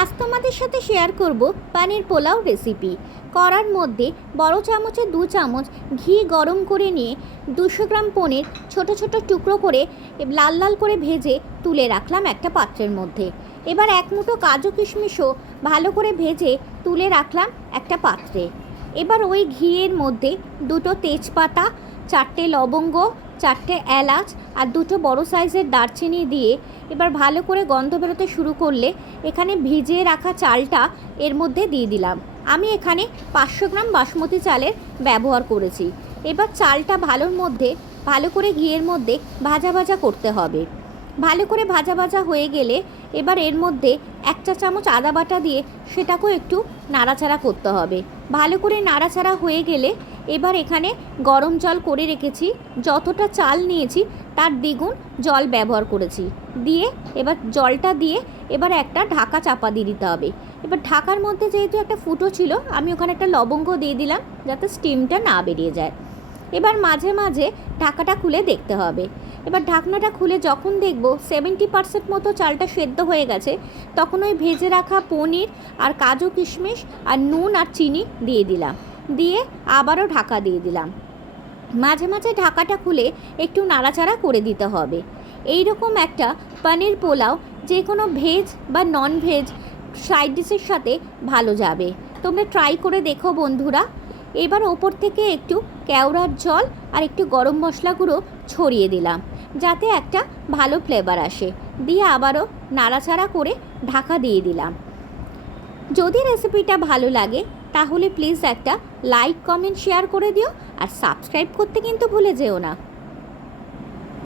আজ তোমাদের সাথে শেয়ার করব পানির পোলাও রেসিপি। কড়ার মধ্যে বড় চামচে 2 চামচ ঘি গরম করে নিয়ে 200 গ্রাম পনির ছোট ছোট টুকরো করে লাল লাল করে ভেজে তুলে রাখলাম একটা পাত্রের মধ্যে। এবার এক মুঠো কাজু কিশমিশও ভালো করে ভেজে তুলে রাখলাম একটা পাত্রে। এবার ওই ঘিয়ের মধ্যে 2টো তেজপাতা, 4টে লবঙ্গ, 4টে এলাচ আর 2টো বড় সাইজের দারচিনি দিয়ে এবার ভালো করে গন্ধ বেরোতে শুরু করলে এখানে ভিজিয়ে রাখা চালটা এর মধ্যে দিয়ে দিলাম। আমি এখানে 500 গ্রাম বাসমতি চালের ব্যবহার করেছি। এবার চালটা ভালো করে ঘিয়ের মধ্যে ভাজা ভাজা করতে হবে। ভালো করে ভাজা ভাজা হয়ে গেলে এবার এর মধ্যে 1 চা চামচ আদা বাটা দিয়ে সেটাকেও একটু নাড়াচাড়া করতে হবে। ভালো করে নাড়াচাড়া হয়ে গেলে এবার এখানে গরম জল করে রেখেছি, যতটা চাল নিয়েছি তার দ্বিগুণ জল ব্যবহার করেছি। দিয়ে এবার জলটা দিয়ে এবার একটা ঢাকা চাপা দিয়ে দিতে হবে। এবার ঢাকার মধ্যে যেহেতু একটা ফুটো ছিল, আমি ওখানে একটা লবঙ্গ দিয়ে দিলাম যাতে স্টিমটা না বেরিয়ে যায়। এবার মাঝে মাঝে ঢাকাটা খুলে দেখতে হবে। এবার ঢাকনাটা খুলে যখন দেখব 70% মতো চালটা সেদ্ধ হয়ে গেছে, তখন ওই ভেজে রাখা পনির আর কাজু কিশমিশ আর নুন আর চিনি দিয়ে দিলাম। দিয়ে আবারও ঢাকা দিয়ে দিলাম। মাঝে মাঝে ঢাকাটা খুলে একটু নাড়াচাড়া করে দিতে হবে। এই রকম একটা পনির পোলাও যে কোনো ভেজ বা নন ভেজ সাইড ডিশের সাথে ভালো যাবে। তোমরা ট্রাই করে দেখো বন্ধুরা। এবার ওপর থেকে একটু কেওড়ার জল আর একটু গরম মশলা গুঁড়ো ছড়িয়ে দিলাম যাতে একটা ভালো ফ্লেভার আসে। দিয়ে আবারও নাড়াচাড়া করে ঢাকা দিয়ে দিলাম। যদি রেসিপিটা ভালো লাগে তাহলে প্লিজ একটা লাইক, কমেন্ট, শেয়ার করে দিও আর সাবস্ক্রাইব করতে কিন্তু ভুলে যেও না।